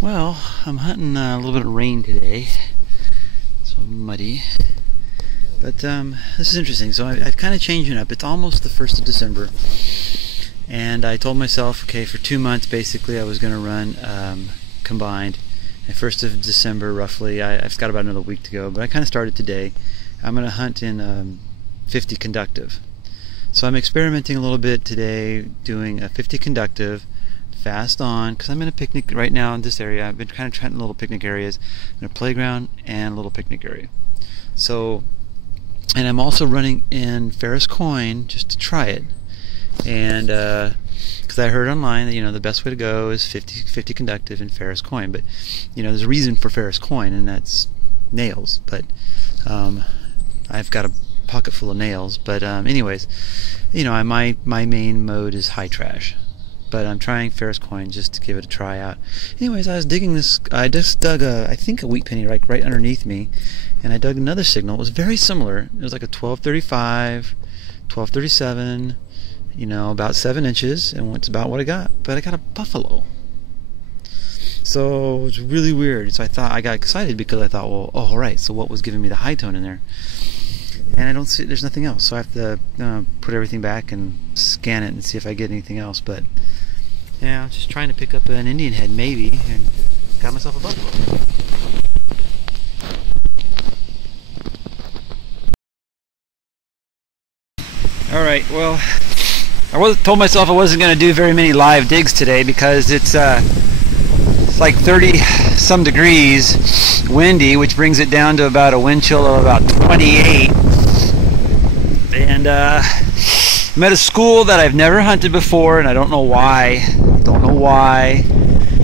Well, I'm hunting a little bit of rain today. It's so muddy. But this is interesting. So I've kind of changed it up. It's almost the 1st of December. And I told myself, okay, for 2 months basically I was going to run combined. And 1st of December roughly, I've got about another week to go. But I kind of started today. I'm going to hunt in 50 conductive. So I'm experimenting a little bit today, doing a 50 conductive, fast on, because I'm in a picnic right now in this area. I've been kind of trying little picnic areas, in a playground and a little picnic area. So, and I'm also running in Ferris coin just to try it. And because I heard online that, you know, the best way to go is 50 conductive and Ferris coin. But, you know, there's a reason for Ferris coin, and that's nails. But I've got a pocket full of nails. But anyways, you know, my main mode is high trash. But I'm trying Ferris coin just to give it a try out. Anyways, I was digging this. I just dug I think a wheat penny right underneath me, and I dug another signal. It was very similar. It was like a 1235, 1237, you know, about 7 inches, and it's about what I got. But I got a buffalo. So it's really weird. So I got excited because I thought, well, oh, all right. So what was giving me the high tone in there? And I don't see, there's nothing else. So I have to put everything back and scan it and see if I get anything else. But yeah, I'm just trying to pick up an Indian head maybe, and got myself a buffalo. All right, well, I told myself I wasn't going to do very many live digs today because it's like 30 some degrees, windy, which brings it down to about a wind chill of about 28. And I'm at a school that I've never hunted before, and I don't know why.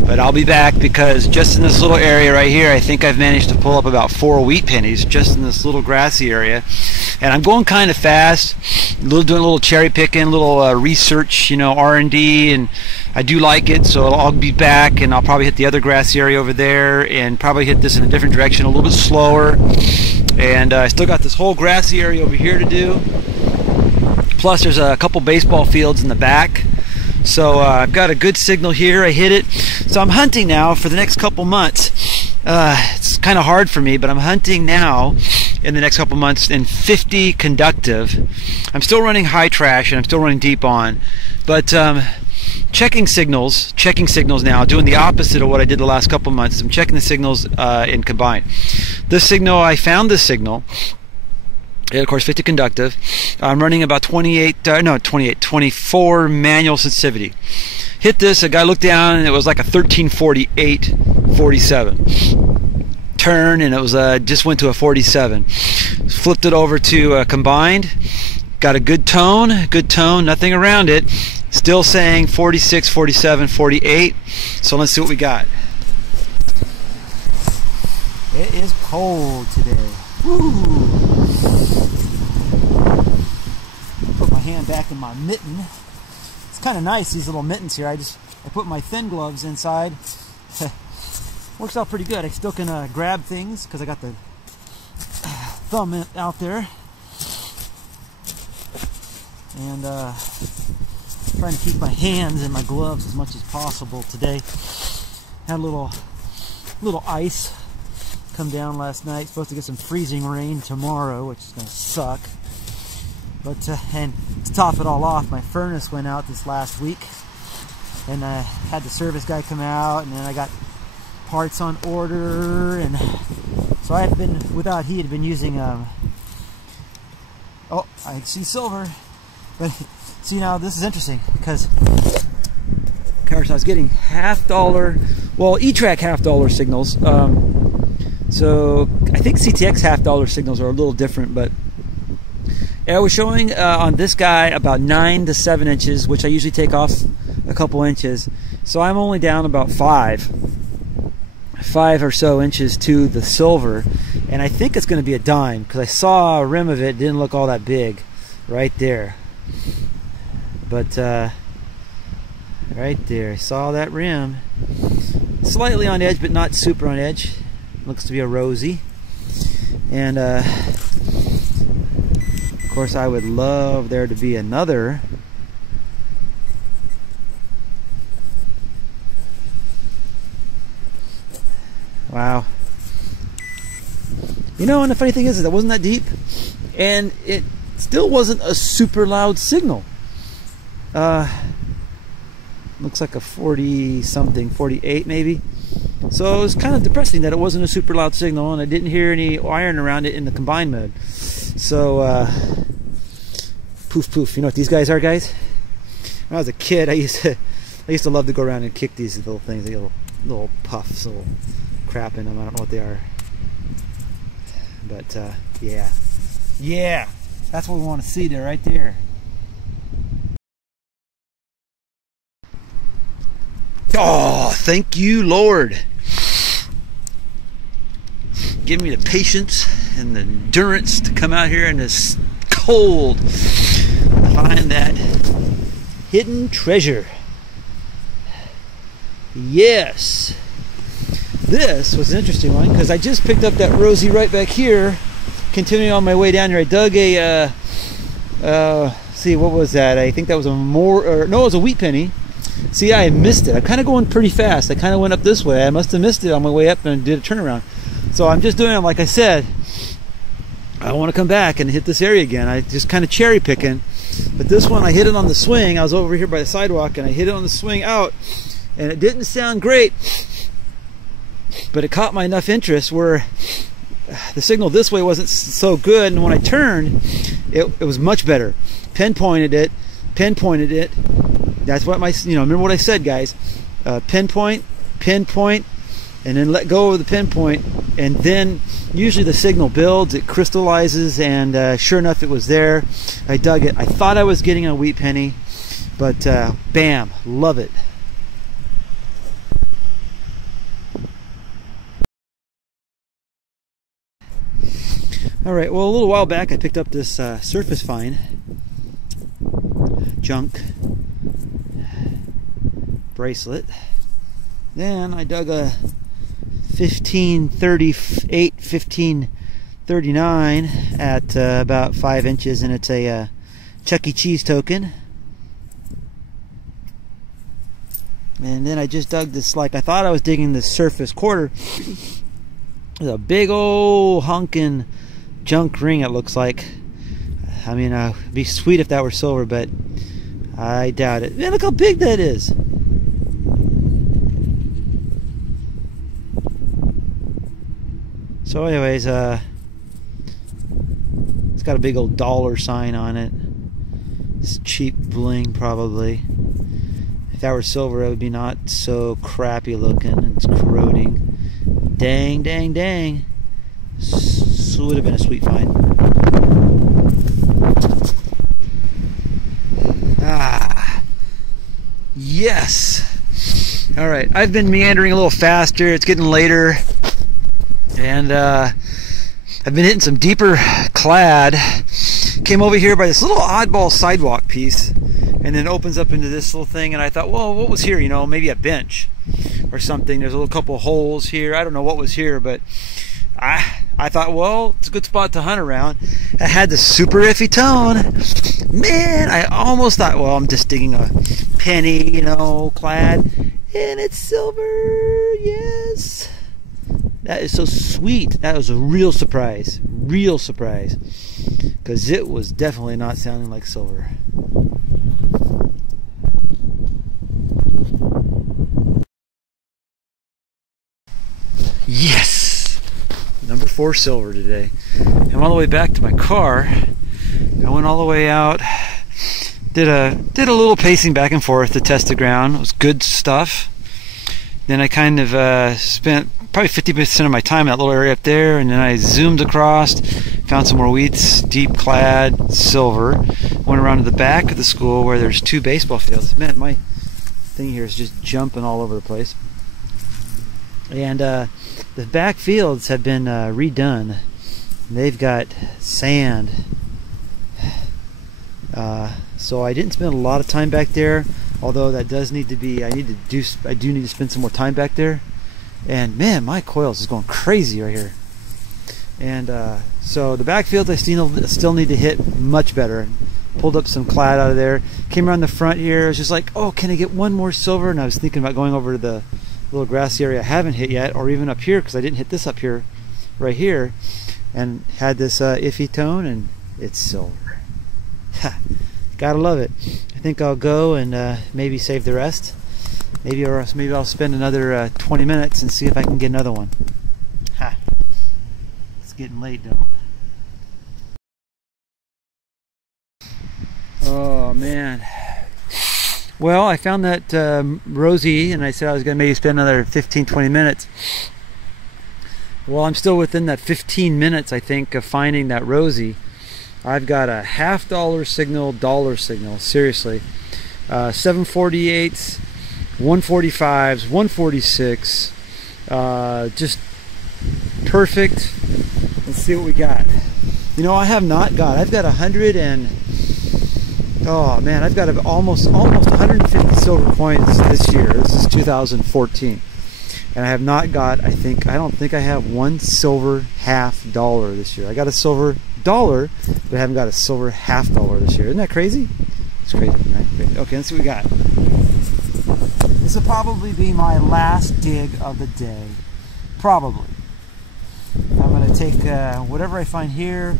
But I'll be back because just in this little area right here, I think I've managed to pull up about 4 wheat pennies just in this little grassy area. And I'm going kind of fast, doing a little cherry picking, a little research, you know, R&D, and I do like it. So I'll be back, and I'll probably hit the other grassy area over there, and probably hit this in a different direction, a little bit slower. And I still got this whole grassy area over here to do. Plus there's a couple baseball fields in the back. So I've got a good signal here. I hit it. So I'm hunting now for the next couple months. It's kind of hard for me, but I'm hunting now in the next couple months in 50 conductive. I'm still running high trash and I'm still running deep on, but checking signals now, doing the opposite of what I did the last couple months. I'm checking the signals in combined. I found this signal. Yeah, of course, 50 conductive. I'm running about 24 manual sensitivity. Hit this, a guy looked down and it was like a 1348, 47. Turn, and it was just went to a 47. Flipped it over to combined. Got a good tone, nothing around it. Still saying 46, 47, 48. So let's see what we got. It is cold today. Woo! Put my hand back in my mitten. It's kind of nice, these little mittens here. I put my thin gloves inside. Works out pretty good. I still can grab things because I got the thumb out there. And trying to keep my hands in my gloves as much as possible today. Had a little ice come down last night. Supposed to get some freezing rain tomorrow, which is going to suck. But and to top it all off, my furnace went out this last week, and I had the service guy come out, and then I got parts on order, and so I had been without heat. Had been using oh, I see silver, but see, now this is interesting because I was getting $half, well, e-trac $half signals. So I think CTX $half signals are a little different, but I was showing on this guy about 9 to 7 inches, which I usually take off a couple inches. So I'm only down about 5 or so inches to the silver, and I think it's going to be a dime because I saw a rim of it. Didn't look all that big right there, but right there I saw that rim, slightly on edge but not super on edge. Looks to be a rosy, and of course I would love there to be another Wow. You know, and the funny thing is that wasn't that deep, and it still wasn't a super loud signal. Looks like a 40 something, 48 maybe. So it was kind of depressing that it wasn't a super loud signal, and I didn't hear any iron around it in the combined mode. So poof poof. You know what these guys are, guys? When I was a kid, I used to love to go around and kick these little things, like little puffs, little crap in them. I don't know what they are, but yeah, that's what we want to see there, right there. Oh, thank you, Lord. Give me the patience and the endurance to come out here in this cold, find that hidden treasure. Yes. This was an interesting one because I just picked up that Rosie right back here. Continuing on my way down here, I dug a see, what was that? I think that was a it was a wheat penny. See, I missed it. I'm kind of going pretty fast. I kind of went up this way. I must have missed it on my way up and did a turnaround. So I'm just doing it, like I said, I want to come back and hit this area again. I just kind of cherry picking. But this one, I hit it on the swing. I was over here by the sidewalk and I hit it on the swing out, and it didn't sound great, but it caught my enough interest where the signal this way wasn't so good, and when I turned, it was much better. Pinpointed it. That's what remember what I said, guys. Pinpoint, and then let go of the pinpoint, and then usually the signal builds, it crystallizes, and sure enough, it was there. I dug it. I thought I was getting a wheat penny, but bam, love it. Alright, well, a little while back I picked up this surface fine junk bracelet. Then I dug a 1538, 1539 at about 5 inches, and it's a Chuck E. Cheese token. And then I just dug this, like I thought I was digging this surface quarter. There's a big old honkin' junk ring, it looks like. I mean, it'd be sweet if that were silver, but I doubt it. Man, look how big that is. So anyways, it's got a big old dollar sign on it. It's cheap bling, probably. If that were silver, it would be not so crappy looking. It's corroding. Dang, dang, dang. This would have been a sweet find. Ah, yes. All right, I've been meandering a little faster. It's getting later, and I've been hitting some deeper clad. Came over here by this little oddball sidewalk piece, and then it opens up into this little thing, and I thought, well, what was here? You know, maybe a bench or something. There's a little couple of holes here. I don't know what was here, but I thought, well, it's a good spot to hunt around. I had the super iffy tone. Man, I almost thought, well, I'm just digging a penny, you know, clad, and it's silver. Yes. That is so sweet. That was a real surprise. Real surprise. Because it was definitely not sounding like silver. Yes! Number 4 silver today. I'm all the way back to my car. I went all the way out. Did a little pacing back and forth to test the ground. It was good stuff. Then I kind of spent probably 50% of my time in that little area up there, and then I zoomed across, found some more wheats, deep clad, silver. Went around to the back of the school where there's 2 baseball fields. Man, my thing here is just jumping all over the place. And the back fields have been redone. They've got sand. So I didn't spend a lot of time back there, although that does need to be, I do need to spend some more time back there. And man, my coils is going crazy right here. And so the backfields I still need to hit much better. Pulled up some clad out of there. Came around the front here. I was just like, oh, can I get one more silver? And I was thinking about going over to the little grassy area I haven't hit yet, or even up here, because I didn't hit this up here, right here, and had this iffy tone, and it's silver. Gotta love it. I think I'll go and maybe save the rest. Maybe I'll spend another 20 minutes and see if I can get another one. Ha! It's getting late though. Oh man. Well, I found that Rosie, and I said I was going to maybe spend another 15-20 minutes. Well, I'm still within that 15 minutes, I think, of finding that Rosie. I've got a $half signal, dollar signal, seriously. 748s, 145s, 146, just perfect. Let's see what we got. You know, I've got 100 and, oh man, I've got almost 150 silver coins this year. This is 2014. And I have not got, I don't think I have one silver $half this year. I got a silver dollar, but I haven't got a silver $half this year. Isn't that crazy? It's crazy, right? Crazy. Okay, let's see what we got. This will probably be my last dig of the day. Probably. I'm going to take whatever I find here,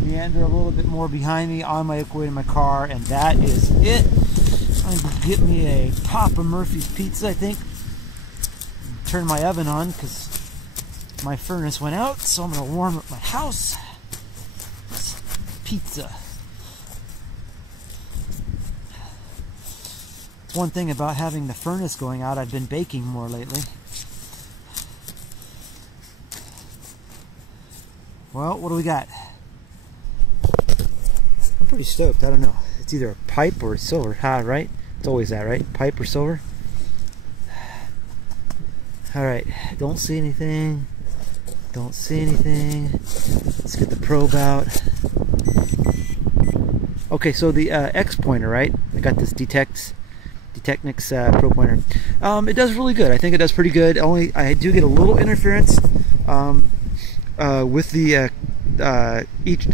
meander a little bit more behind me on my way to my car, and that is it. I'm going to get me a Papa Murphy's pizza, I think. Turn my oven on because my furnace went out, so I'm going to warm up my house. Pizza. It's one thing about having the furnace going out, I've been baking more lately. Well, what do we got? I'm pretty stoked. I don't know. It's either a pipe or silver. Right? It's always that, right? Pipe or silver. Alright, don't see anything. Don't see anything. Let's get the probe out. Okay, so the X pointer, right? I got this Detectix probe pointer. It does really good. I think it does pretty good. Only I do get a little interference with the each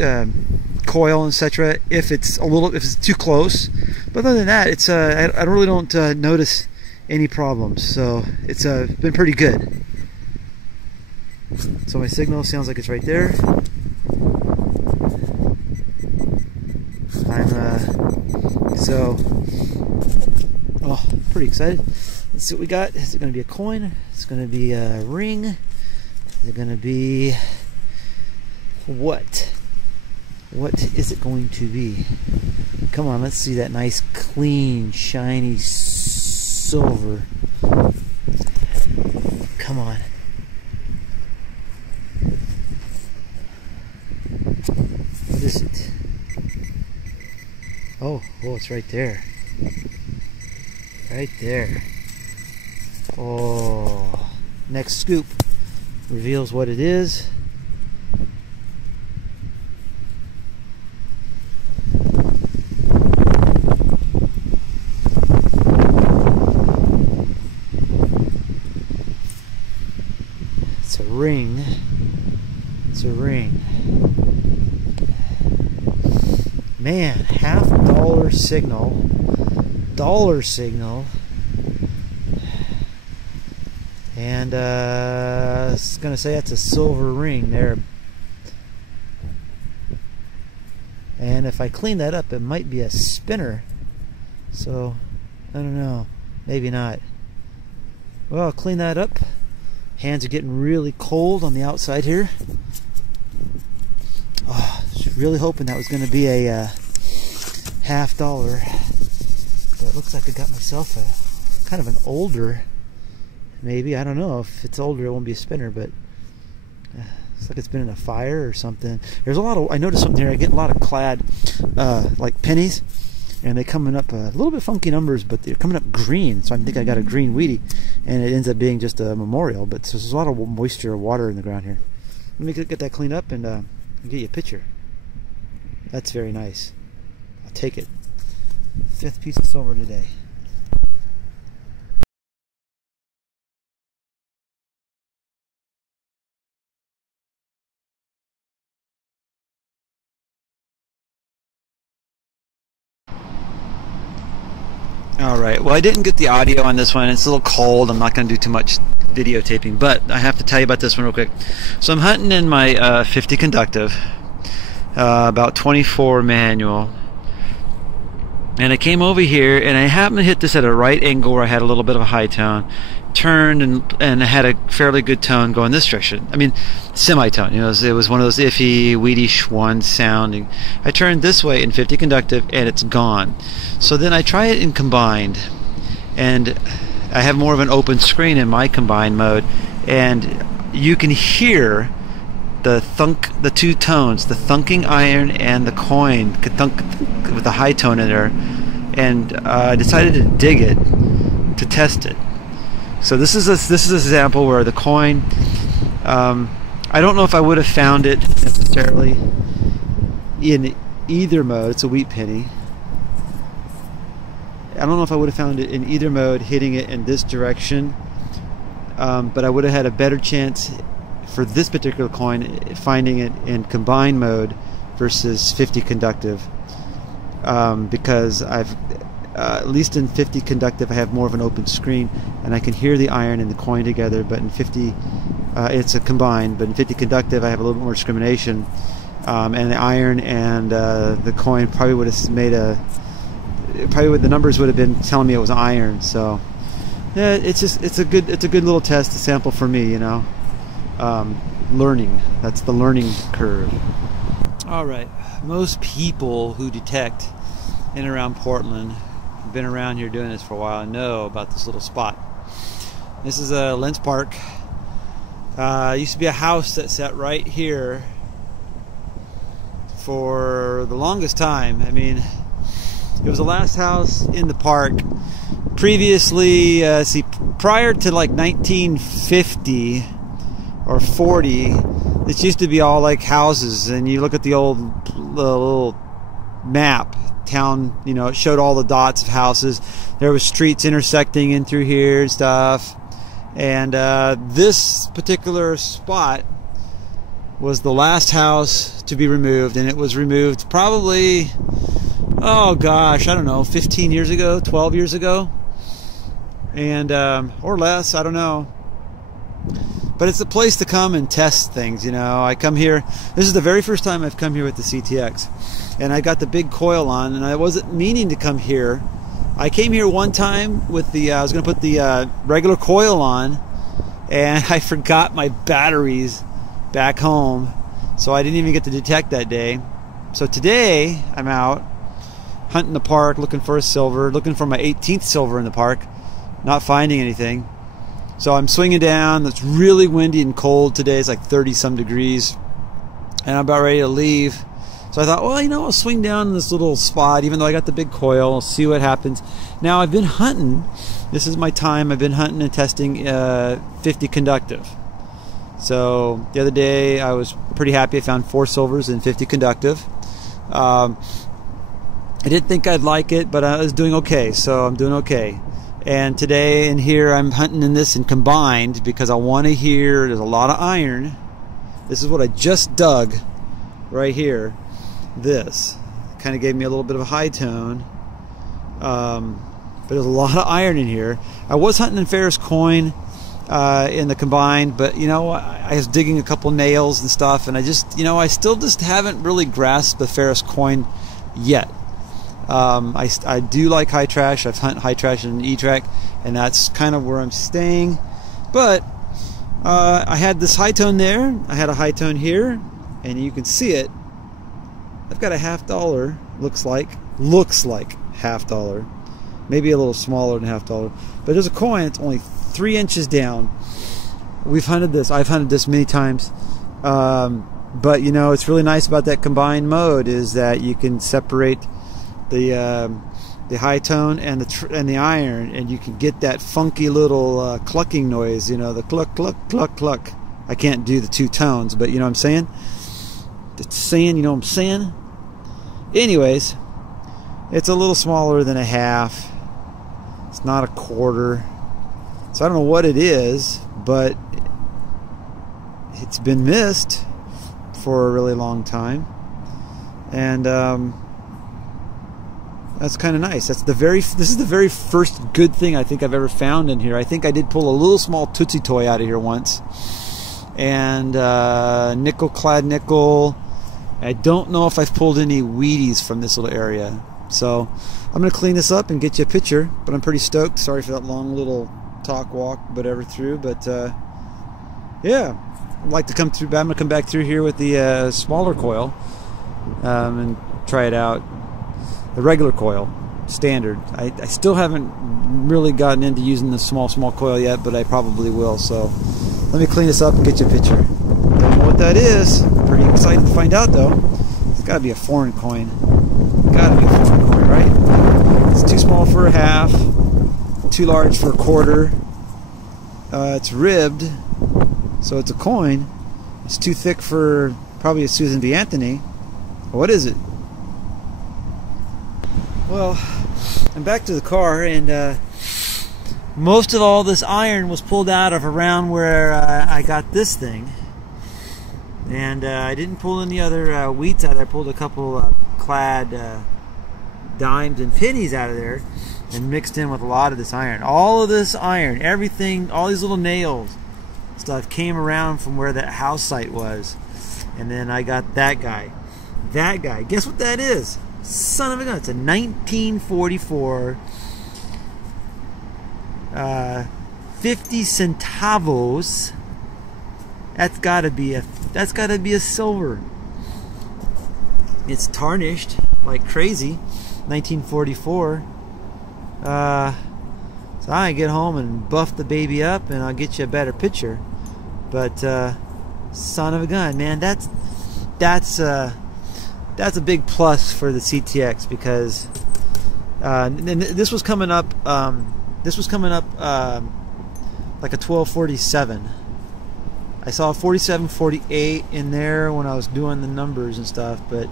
coil, etc. If it's too close. But other than that, it's I really don't notice any problems. So it's been pretty good. So my signal sounds like it's right there. Pretty excited. Let's see what we got. Is it going to be a coin? It's going to be a ring. Is it going to be what? What is it going to be? Come on, let's see that nice, clean, shiny silver. Come on. What is it? Oh, it's right there. Right there. Oh, next scoop reveals what it is. It's a ring. It's a ring. Man, $half signal. Dollar signal, and I was gonna say that's a silver ring there, and if I clean that up it might be a spinner, so I don't know, maybe not. Well, I'll clean that up. Hands are getting really cold on the outside here. Oh, I was really hoping that was going to be a $half. It looks like I got myself a kind of an older, maybe, I don't know, if it's older it won't be a spinner, but looks like it's been in a fire or something. There's a lot of, I noticed something here, I get a lot of clad like pennies, and they're coming up a little bit funky numbers, but they're coming up green, so I think I got a green Wheatie, and it ends up being just a memorial, but there's a lot of moisture or water in the ground here. Let me get that cleaned up and get you a picture. That's very nice. I'll take it. 5th piece of silver today. Alright, well I didn't get the audio on this one. It's a little cold. I'm not going to do too much videotaping, but I have to tell you about this one real quick. So I'm hunting in my 50 conductive, about 24 manual, and I came over here and I happened to hit this at a right angle where I had a little bit of a high tone, turned and I had a fairly good tone going this direction. I mean, semitone. You know, it was one of those iffy, weedy schwan sounding. I turned this way in 50 conductive and it's gone. So then I try it in combined, and I have more of an open screen in my combined mode, and you can hear the thunk, the two tones, the thunking iron and the coin thunk with the high tone in there, and I decided to dig it to test it. So this is an example where the coin, I don't know if I would have found it necessarily in either mode. It's a wheat penny. I don't know if I would have found it in either mode hitting it in this direction, but I would have had a better chance for this particular coin finding it in combined mode versus 50 conductive, because I've at least in 50 conductive I have more of an open screen and I can hear the iron and the coin together, but in 50 it's a combined, but in 50 conductive I have a little bit more discrimination, and the iron and the coin probably would have made the numbers would have been telling me it was iron. So yeah, it's a good little test to sample for me, you know. Learning, that's the learning curve. Alright, most people who detect in and around Portland have been around here doing this for a while and know about this little spot. This is a Lens Park. Used to be a house that sat right here for the longest time. I mean, it was the last house in the park. Previously, prior to like 1950 or 40, it used to be all like houses, and you look at the old little map, town, you know, it showed all the dots of houses. There was streets intersecting in through here and stuff, and this particular spot was the last house to be removed, and it was removed probably, oh gosh, I don't know, 15 years ago, 12 years ago, and or less, I don't know. But it's a place to come and test things, you know. I come here, this is the very first time I've come here with the CTX, and I got the big coil on, and I wasn't meaning to come here. I came here one time with the, I was going to put the regular coil on, and I forgot my batteries back home, so I didn't even get to detect that day. So today, I'm out hunting the park, looking for a silver, looking for my 18th silver in the park, not finding anything. So I'm swinging down. It's really windy and cold today. It's like 30-some degrees, and I'm about ready to leave. So I thought, well, you know, I'll swing down in this little spot, even though I got the big coil. I'll see what happens. Now, I've been hunting. This is my time. I've been hunting and testing 50 conductive. So the other day, I was pretty happy. I found 4 silvers in 50 conductive. I didn't think I'd like it, but I was doing okay. So I'm doing okay. And today in here I'm hunting in this in combined because I want to hear, there's a lot of iron. This is what I just dug right here. This kind of gave me a little bit of a high tone, but there's a lot of iron in here. I was hunting in Ferris coin in the combined, but you know, I was digging a couple nails and stuff, and I just, you know, I still just haven't really grasped the Ferris coin yet. I do like high trash. I've hunted high trash in e-trac, and that's kind of where I'm staying. But I had this high tone there. I had a high tone here, and you can see it. I've got a $50. Looks like $50. Maybe a little smaller than $50. But there's a coin. It's only 3 inches down. We've hunted this. I've hunted this many times. But you know, it's really nice about that combined mode is that you can separate the high tone and the iron, and you can get that funky little clucking noise, you know, the cluck cluck cluck cluck. I can't do the 2 tones, but you know what I'm saying? It's saying, you know what I'm saying? Anyways, it's a little smaller than a half. It's not a quarter. So I don't know what it is, but it's been missed for a really long time. And That's kind of nice. This is the very first good thing I think I've ever found in here. I think I did pull a little small Tootsie toy out of here once, and nickel-clad nickel. I don't know if I've pulled any Wheaties from this little area. So I'm going to clean this up and get you a picture, but I'm pretty stoked. Sorry for that long little talk walk, whatever through, but yeah, I'd like to come through. I'm going to come back through here with the smaller coil and try it out. The regular coil, standard. I still haven't really gotten into using the small coil yet, but I probably will. So let me clean this up and get you a picture. Don't know what that is. Pretty excited to find out though. It's got to be a foreign coin. Got to be a foreign coin, right? It's too small for a half, too large for a quarter. It's ribbed, so it's a coin. It's too thick for probably a Susan B. Anthony. What is it? Well, I'm back to the car, and most of all this iron was pulled out of around where I got this thing, and I didn't pull any other wheats out. I pulled a couple clad dimes and pennies out of there and mixed in with a lot of this iron. All of this iron, everything, all these little nails stuff came around from where that house site was, and then I got that guy. Guess what that is? Son of a gun! It's a 1944 50 centavos. That's gotta be a silver. It's tarnished like crazy. 1944. So I get home and buff the baby up, and I'll get you a better picture. But son of a gun, man, that's a big plus for the CTX, because this was coming up. Like a 1247. I saw a 4748 in there when I was doing the numbers and stuff. But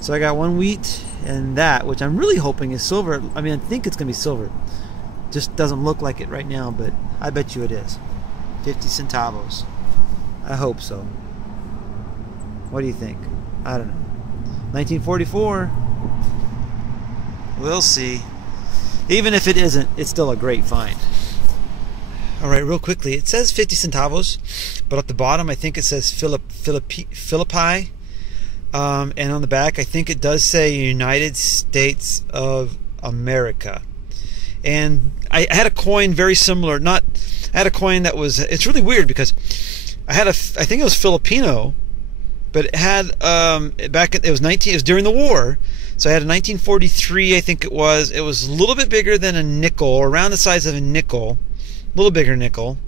so I got one wheat and that, which I'm really hoping is silver. I mean, I think it's gonna be silver. Just doesn't look like it right now, but I bet you it is. 50 centavos. I hope so. What do you think? I don't know. 1944. We'll see. Even if it isn't, it's still a great find. Alright, real quickly, it says 50 centavos, but at the bottom I think it says Philippi, and on the back I think it does say United States of America. And I had a coin very similar. I had a coin that was, it's really weird because I think it was Filipino, but it had it was during the war. So I had a 1943, I think it was. It was a little bit bigger than a nickel, around the size of a nickel, a little bigger nickel,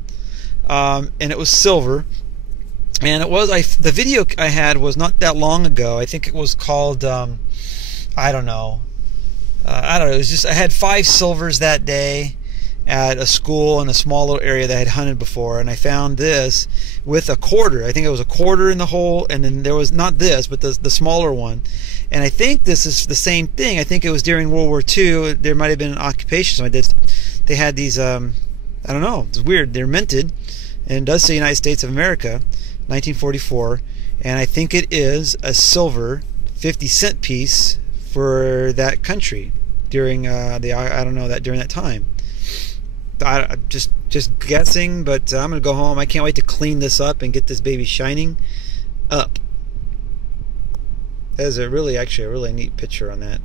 and it was silver. And it was the video I had was not that long ago. I think it was called I don't know. It was just, I had 5 silvers that day at a school in a small little area that I had hunted before, and I found this with a quarter. I think it was a quarter in the hole, and then there was not this, but the smaller one. And I think this is the same thing. I think it was during World War II. There might have been an occupation, so they had these, I don't know, it's weird. They're minted, and it does say United States of America, 1944, and I think it is a silver 50-cent piece for that country during during that time. I'm just guessing, but I'm gonna go home. I can't wait to clean this up and get this baby shining up. That is actually a really neat picture on that.